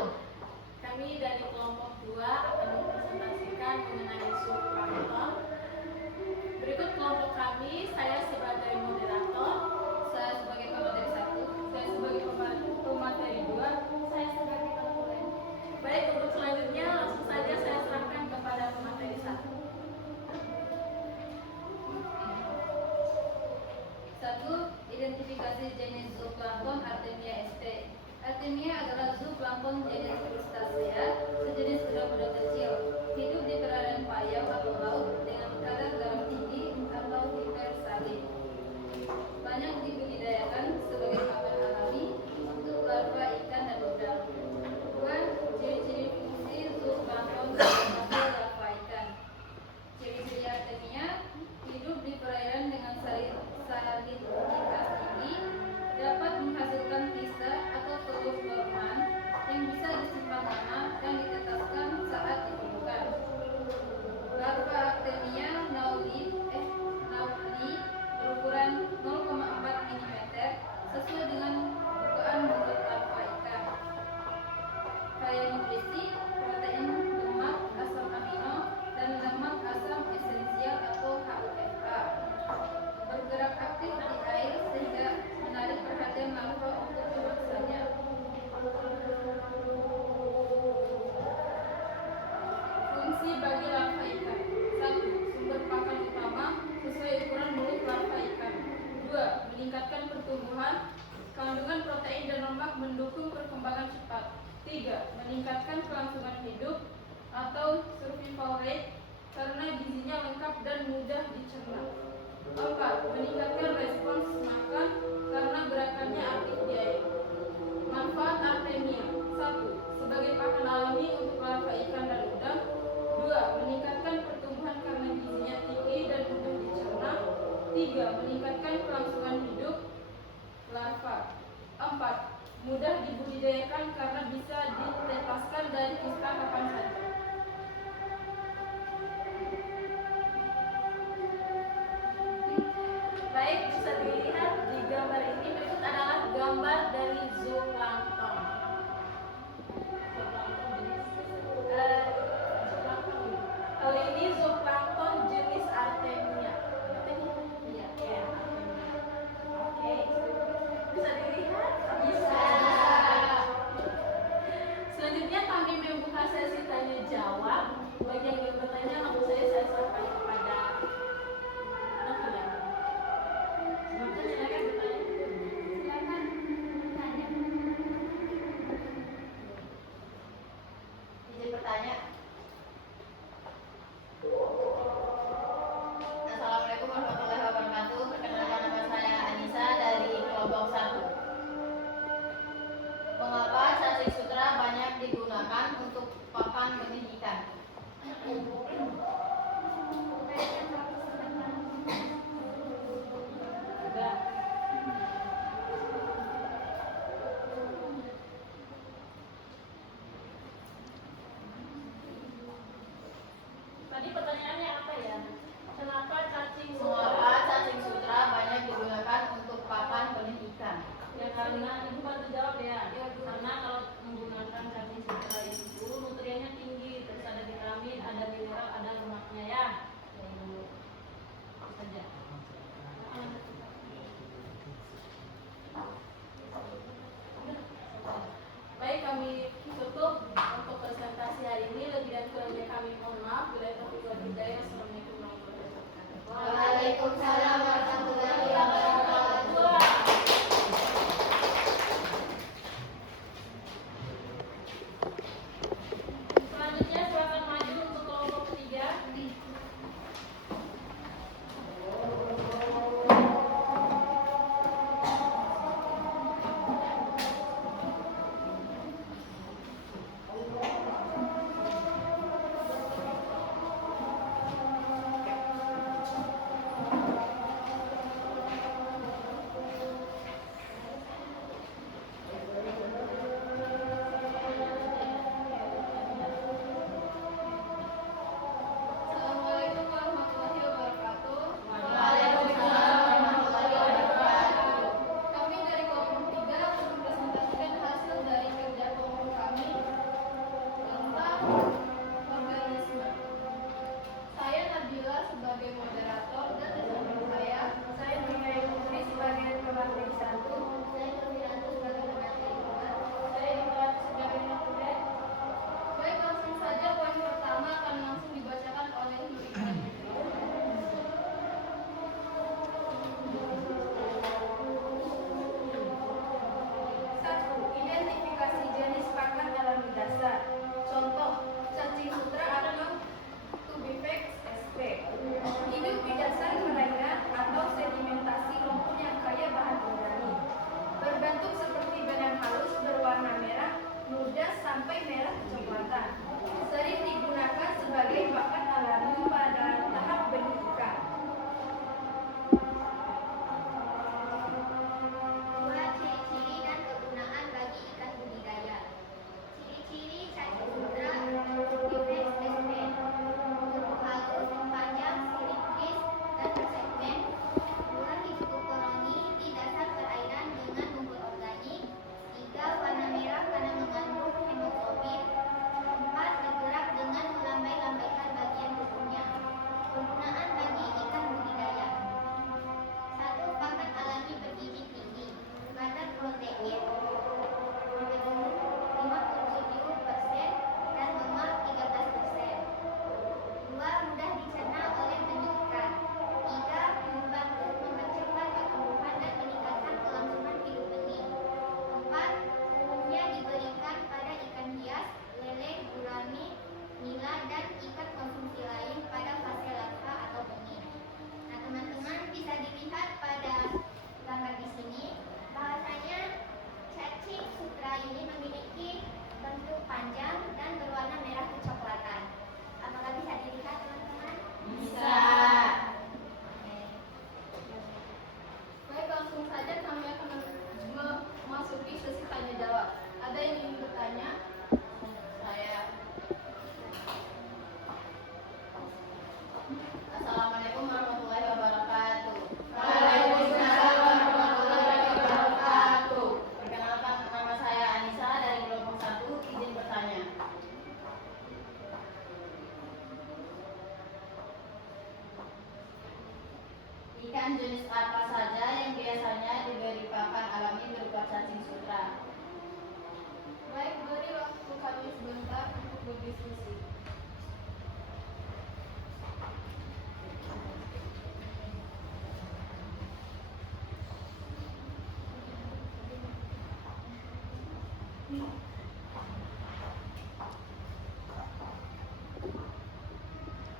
Kami dari kelompok 2 akan mempresentasikan mengenai zooplankton. Berikut kelompok kami, saya sebagai moderator, saya sebagai pemateri 1, saya sebagai pemateri 2, Saya sebagai pemulai. baik, untuk selanjutnya langsung saja saya serahkan kepada pemateri 1. 1. Identifikasi jenis zooplankton Artemia sp. Artemia adalah zooplankton jenis crustacea, sejenis kuda-kuda kecil, hidup di perairan payau atau laut dengan kadar garam tinggi atau hipersalim. Banyak dibudidayakan sebagai pakan alami untuk larva ikan dan udang. 2. Ciri-ciri fungsi zooplankton sebagai larva ikan. Ciri-ciri Artemia hidup di perairan dengan salinitas tinggi, dapat menghasilkan kista atau telur dorman yang bisa disimpan lama dan ditetaskan saat diperlukan. Larva Artemia nauli berukuran 0,4 mm sesuai dengan bukaan mulut larva ikan. Kaya nutrisi, protein, lemak, asam amino, dan lemak asam esensial atau HUFA. Bergerak aktif di air sehingga menarik perhatian larva untuk memangsanya. Fungsi bagi larva ikan. 1. Sumber pakan utama sesuai ukuran mulut larva ikan. 2. Meningkatkan pertumbuhan. Kandungan protein dan lemak mendukung perkembangan cepat. 3. Meningkatkan kelangsungan hidup atau survival rate karena gizinya lengkap dan mudah dicerna. 4. Meningkatkan respons makan karena gerakannya aktif di air. Manfaat Artemia. 1. Sebagai pakan alami untuk larva ikan dan udang. 2. Meningkatkan pertumbuhan karena gizinya tinggi dan mudah dicerna. 3. Meningkatkan kelangsungan hidup larva. 4. Mudah dibudidayakan karena bisa ditetaskan dari kista kapan saja. Baik,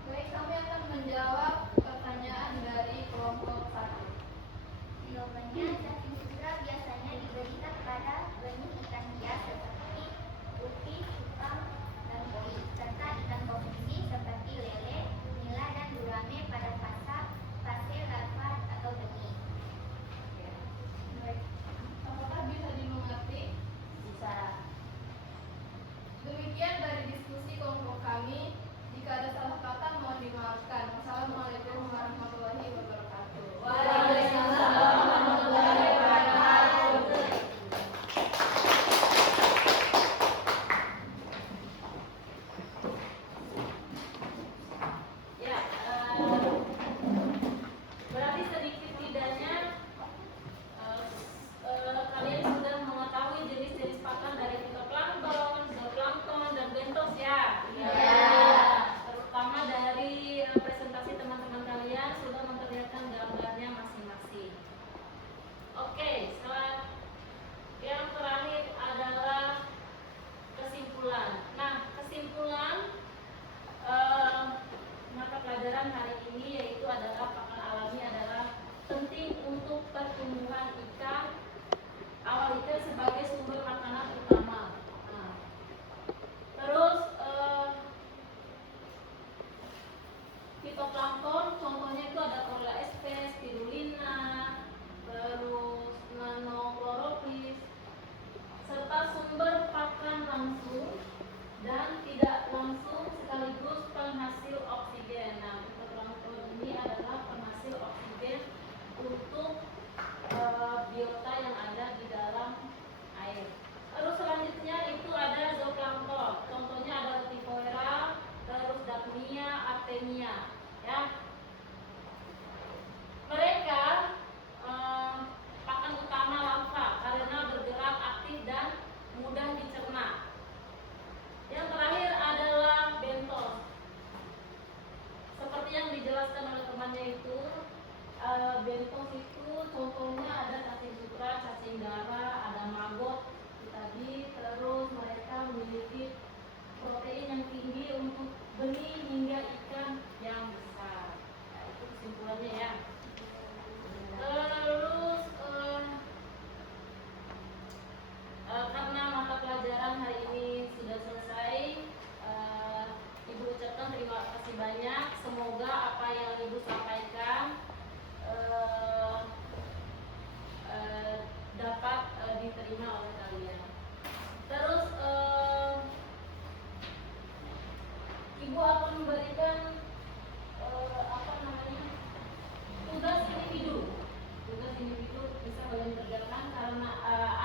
Baik, kami akan menjawab pertanyaan dari kelompok 1. Jawabannya, cacing sutra biasanya diberikan pada benih ikan hias seperti gupi, cupang, dan koi, serta ikan konsumsi seperti lele, nila, dan gurame pada fase larva atau benih. Baik, apakah bisa dimengerti? Bisa. Demikian dari diskusi kelompok kami. Jika ada salah kata mohon dimaafkan. Wassalamualaikum warahmatullahi wabarakatuh. Waalaikumsalam warahmatullahi wabarakatuh. Ya, berarti sedikit tidaknya kalian sudah mengetahui jenis-jenis pakan dari fitoplankton, zooplankton, dan bentos ya. Terutama dari presentasi teman-teman kalian sudah memperlihatkan gambarnya masing-masing. Oke, yang terakhir adalah kesimpulan. Nah, kesimpulan mata pelajaran hari ini yaitu adalah pakan alami adalah penting untuk pertumbuhan ikan, awal ikan sebagai sumber makanan utama. Nah, terus fitoplankton contohnya itu ada Chlorella sp, spirulina, terus nanochlorophyll, serta sumber pakan langsung dan tidak langsung sekaligus penghasil oksigen. Nah, fitoplankton ini adalah penghasil oksigen untuk biota yang ada di dalam air. Terus selanjutnya itu ada zooplankton. Contohnya ada Lutifoera, terus Daphnia, Artemia, ya. Mereka pakan utama larva karena bergerak aktif dan mudah dicerna. Yang terakhir adalah bentos. Seperti yang dijelaskan oleh temannya itu, bentos itu contohnya ada cacing sutra, cacing dara, ada maggot tadi, terus mereka memiliki protein yang tinggi untuk benih hingga ikan yang besar. Nah, itu kesimpulannya ya. Terus karena mata pelajaran hari ini sudah selesai, Ibu ucapkan terima kasih banyak. Semoga apa yang Ibu sampaikan dapat diterima oleh kalian. Terus Ibu akan memberikan tugas individu. Tugas individu bisa kalian kerjakan karena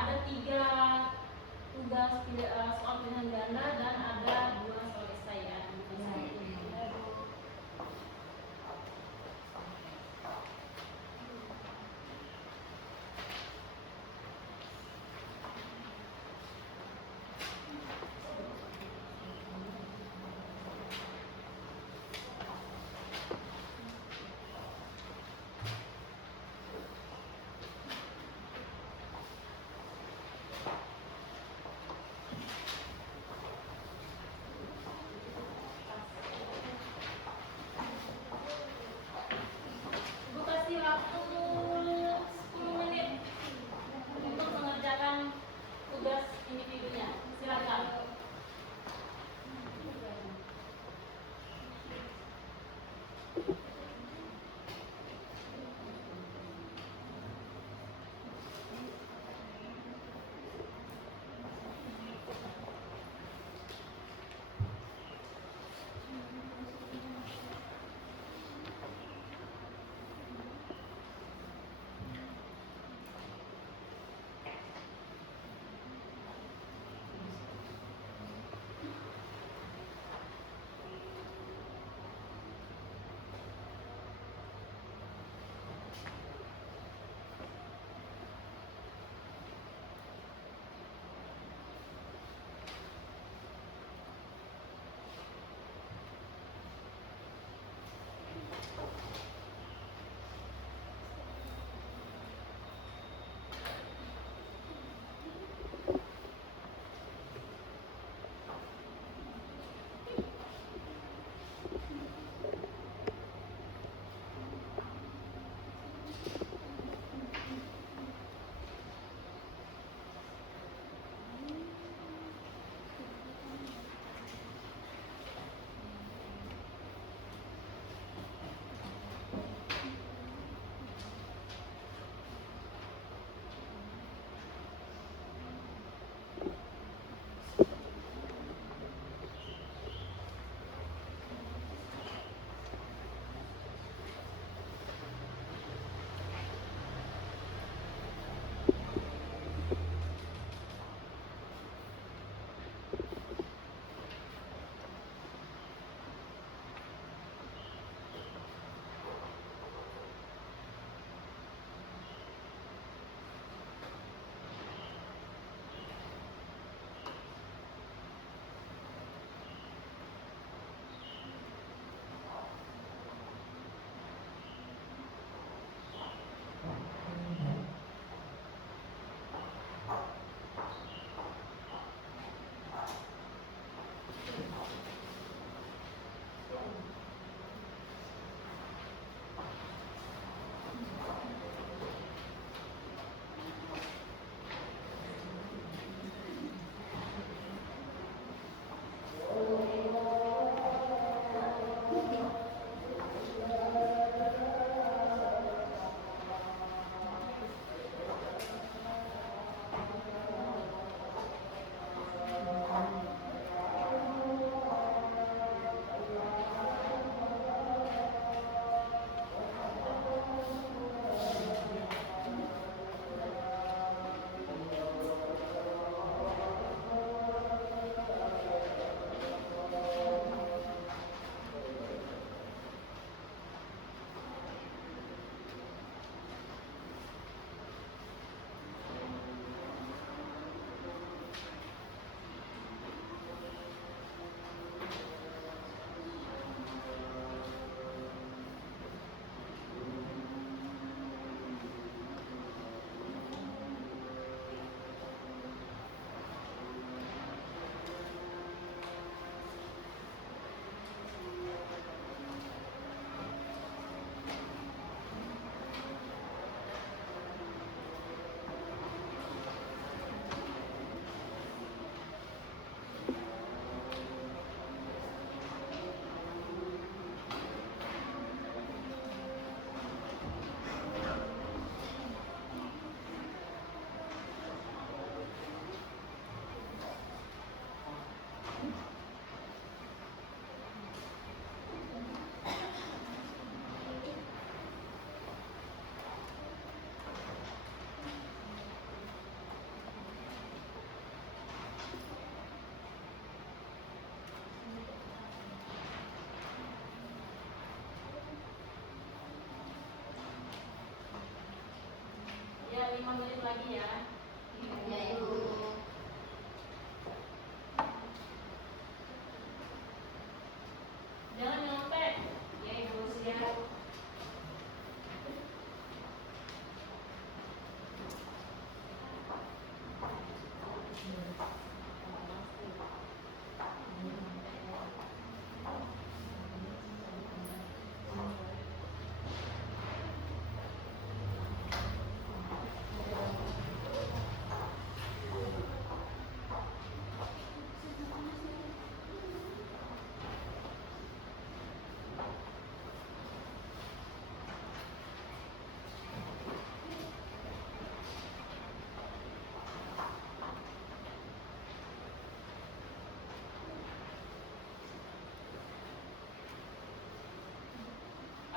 ada 3 tugas soal pilihan ganda dan ada 2 soal esai ya. 5 menit lagi ya. Ya Ibu. Jangan nyontek. Ya Ibu, siap.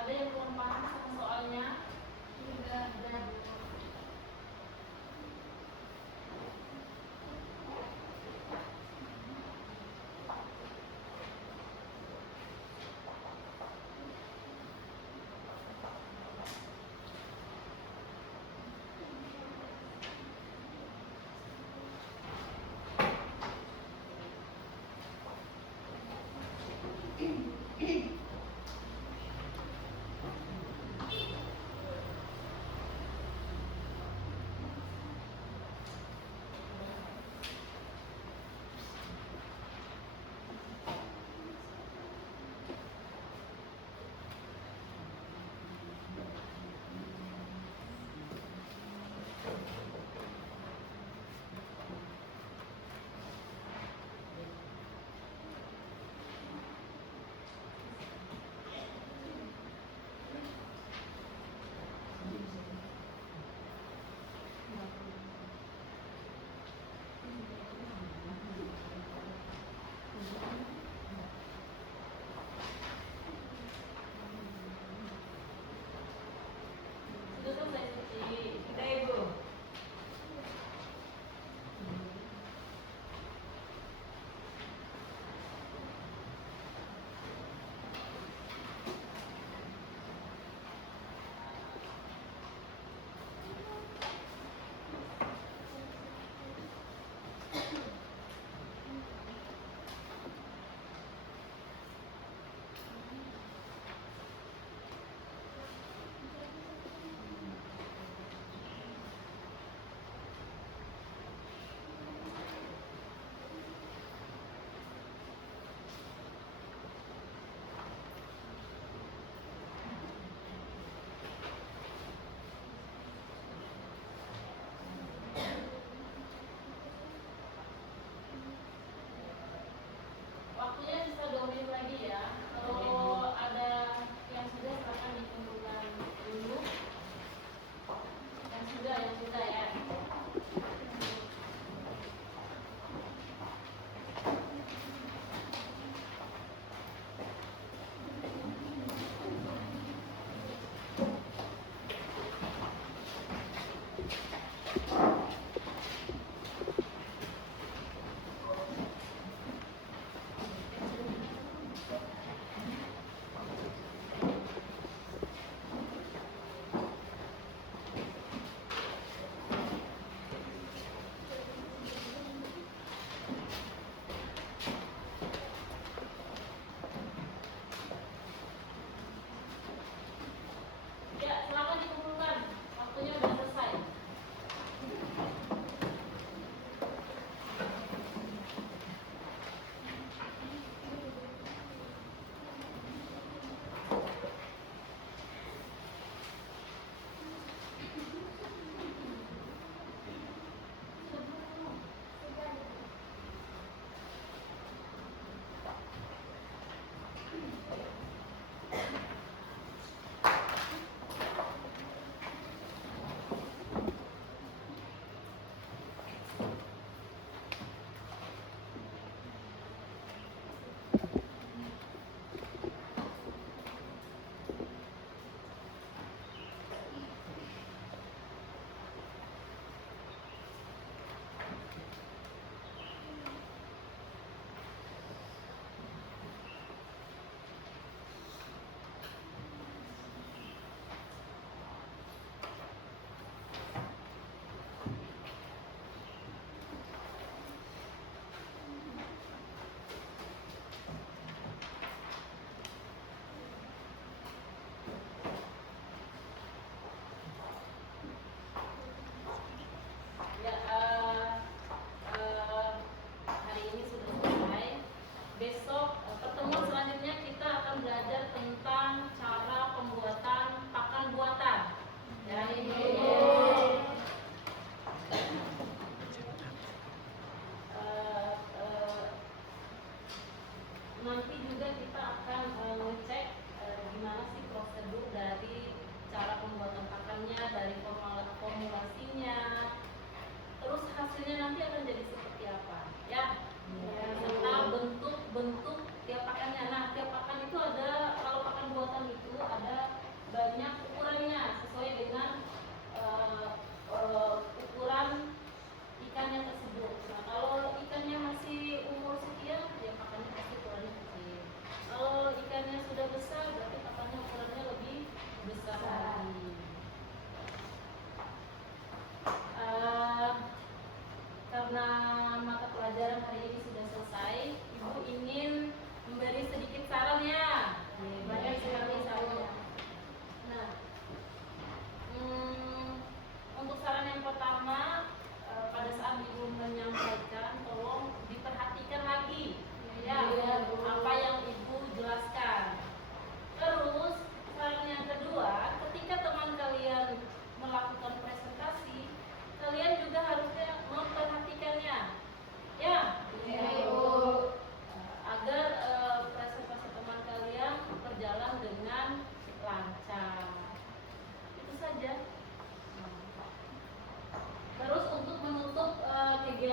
Ada yang belum paham sama soalnya? Tidak.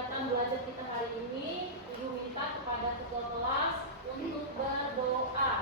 kegiatan belajar kita hari ini, Ibu minta kepada ketua kelas untuk berdoa.